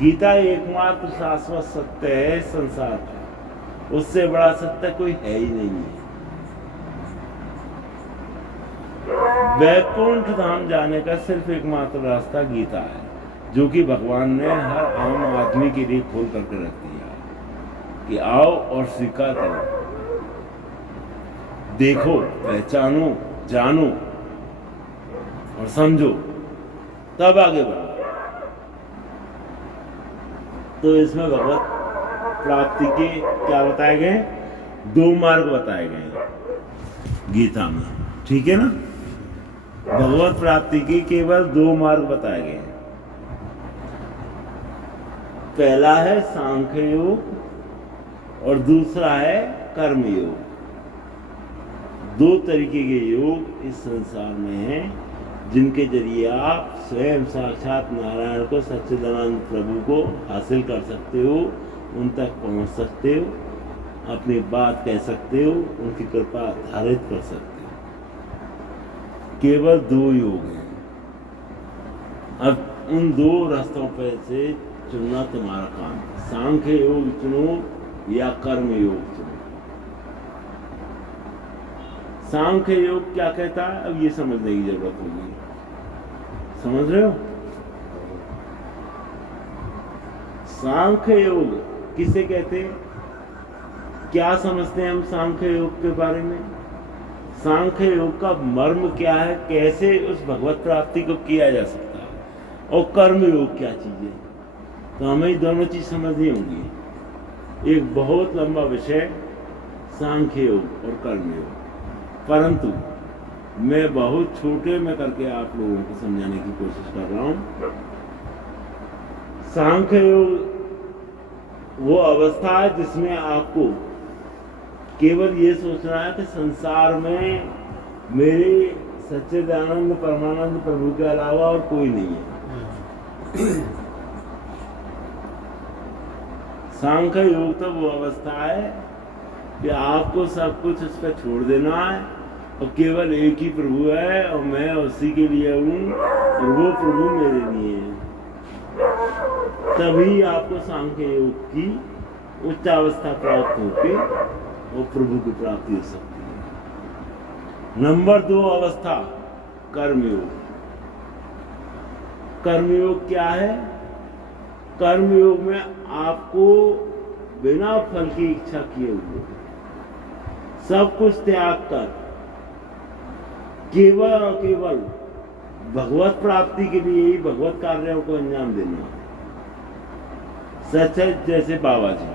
गीता एकमात्र शाश्वत सत्य है संसार का, उससे बड़ा सत्य कोई है ही नहीं है। वैकुंठ धाम जाने का सिर्फ एकमात्र रास्ता गीता है, जो कि भगवान ने हर आम आदमी के लिए खोल करके रख दिया कि आओ और स्वीकार करो, देखो, पहचानो, जानो और समझो, तब आगे बढ़ो। तो इसमें भगवत प्राप्ति के क्या बताए गए? 2 मार्ग बताए गए गीता में, ठीक है ना। भगवत प्राप्ति के केवल 2 मार्ग बताए गए हैं। पहला है सांख्य योग और दूसरा है कर्म योग। 2 तरीके के योग इस संसार में हैं, जिनके जरिए आप स्वयं साक्षात नारायण को, सच्चिदानंद प्रभु को हासिल कर सकते हो, उन तक पहुंच सकते हो, अपनी बात कह सकते हो, उनकी कृपा धारित कर सकते हो। केवल 2 योग हैं। अब उन 2 रास्तों पर से चुनना तुम्हारा काम है। सांख्य योग चुनो या कर्म योग चुनो। सांख्य योग क्या कहता है, अब ये समझने की जरूरत होगी। समझ रहे हो? सांख्य योग किसे कहते हैं? क्या समझते हैं हम सांख्य योग के बारे में? सांख्य योग का मर्म क्या है, कैसे उस भगवत प्राप्ति को किया जा सकता है, और कर्म योग क्या चीज है। तो हमें दोनों चीज समझनी होंगी। एक बहुत लंबा विषय सांख्य योग और कर्म योग, परंतु मैं बहुत छोटे में करके आप लोगों को समझाने की कोशिश कर रहा हूं। सांख्य योग वो अवस्था है जिसमें आपको केवल ये सोचना है कि संसार में मेरे सच्चिदानंद परमानंद प्रभु के अलावा और कोई नहीं है। सांख्य योग तो वो अवस्था है कि आपको सब कुछ उस पर छोड़ देना है, और केवल एक ही प्रभु है और मैं उसी के लिए हूँ और वो प्रभु मेरे लिए है। तभी आपको सांख्य योग की उच्चावस्था प्राप्त होके वो प्रभु की प्राप्ति हो सकती है। नंबर 2 अवस्था कर्मयोग। कर्मयोग क्या है? कर्मयोग में आपको बिना फल की इच्छा किए हुए सब कुछ त्याग कर केवल और केवल भगवत प्राप्ति के लिए ही भगवत कार्यों को अंजाम देना। सच है जैसे बाबा जी।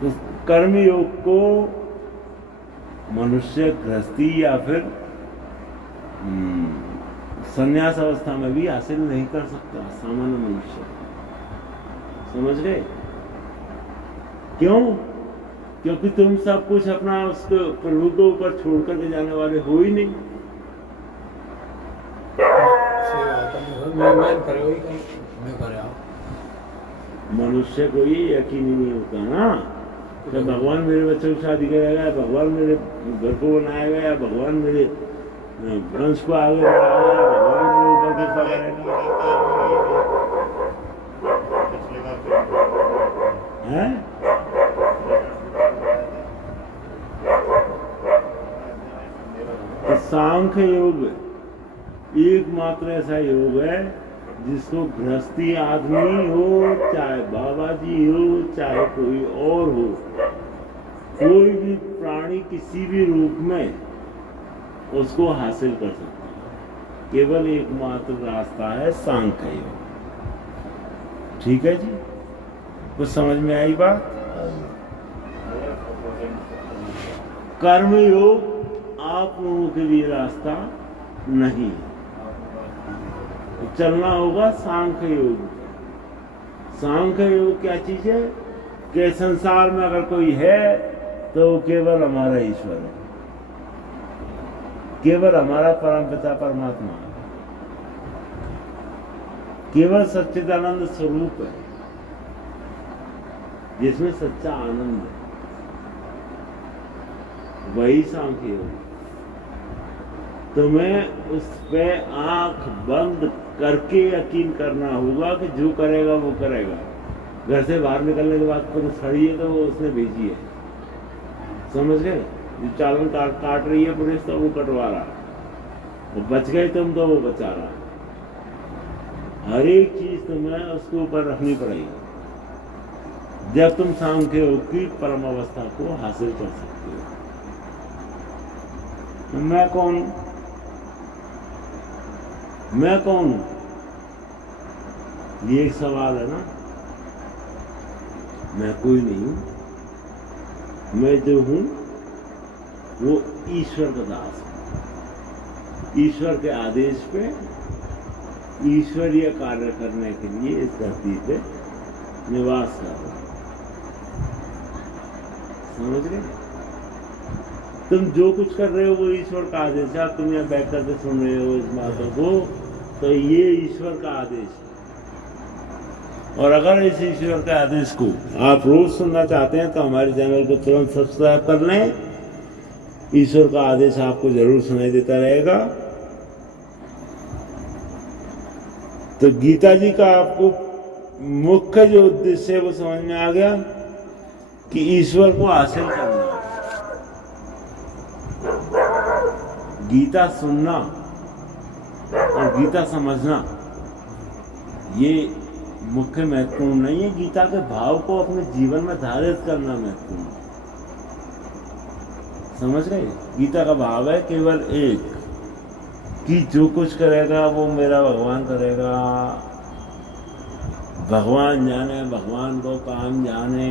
तो कर्मयोग को मनुष्य गृहस्थी या फिर संन्यास अवस्था में भी हासिल नहीं कर सकता, सामान्य मनुष्य। समझ गए? क्यों? क्योंकि तुम सब कुछ अपना उसको प्रभु के ऊपर छोड़ करके जाने वाले हो ही नहीं। मनुष्य को ये यकीन ही नहीं होता ना कि भगवान मेरे बच्चों की शादी करेगा, भगवान मेरे घर को बनाएगा, या भगवान मेरे वंश को आगे बढ़ाएगा, भगवान मेरे ऊपर कृपा करेगा। तो सांख्य योग एकमात्र ऐसा योग है जिसको गृहस्थी आदमी हो, चाहे बाबा जी हो, चाहे कोई और हो, कोई भी प्राणी किसी भी रूप में उसको हासिल कर सकता है। केवल एकमात्र रास्ता है सांख्य योग। ठीक है जी? कुछ समझ में आई बात? कर्म योग आप लोगों के लिए रास्ता नहीं है। चलना होगा सांख्य योग। सांख्य योग क्या चीज है कि संसार में अगर कोई है तो केवल हमारा ईश्वर है, केवल हमारा परम पिता परमात्मा है, केवल सच्चिदानंद स्वरूप है जिसमें सच्चा आनंद है, वही सांख्य योग। तुम्हें उस पे आंख बंद करके यकीन करना होगा कि जो करेगा वो करेगा। घर से बाहर निकलने के बाद पुलिस खड़ी है तो वो उसने भेजी है, समझ गए? जो चालान काट रही है पुलिस तो वो कटवा रहा, वो बच गए तुम तो वो बचा रहा। हर एक चीज तुम्हें उसके ऊपर रखनी पड़ेगी, जब तुम सांख्य योग की परम अवस्था को हासिल कर सकते हो। मैं कौन हूं? मैं कौन हूं? ये एक सवाल है ना। मैं कोई नहीं हूं। मैं जो हूं वो ईश्वर का दास हूं। ईश्वर के आदेश पे ईश्वरीय कार्य करने के लिए इस धरती पे निवास कर रहा हूं। समझ गए? तुम जो कुछ कर रहे हो वो ईश्वर का आदेश है। तुम यहाँ बैठ करके सुन रहे हो इस बातों को, तो ये ईश्वर का आदेश है। और अगर इस ईश्वर के आदेश को आप रोज सुनना चाहते हैं तो हमारे चैनल को तुरंत सब्सक्राइब कर लें। ईश्वर का आदेश आपको जरूर सुनाई देता रहेगा। तो गीता जी का आपको मुख्य जो उद्देश्य है वो समझ में आ गया कि ईश्वर को हासिल करना। गीता सुनना और गीता समझना ये मुख्य महत्वपूर्ण नहीं है। गीता के भाव को अपने जीवन में धारित करना महत्वपूर्ण है। समझ गए? गीता का भाव है केवल एक कि जो कुछ करेगा वो मेरा भगवान करेगा। भगवान जाने, भगवान को काम जाने।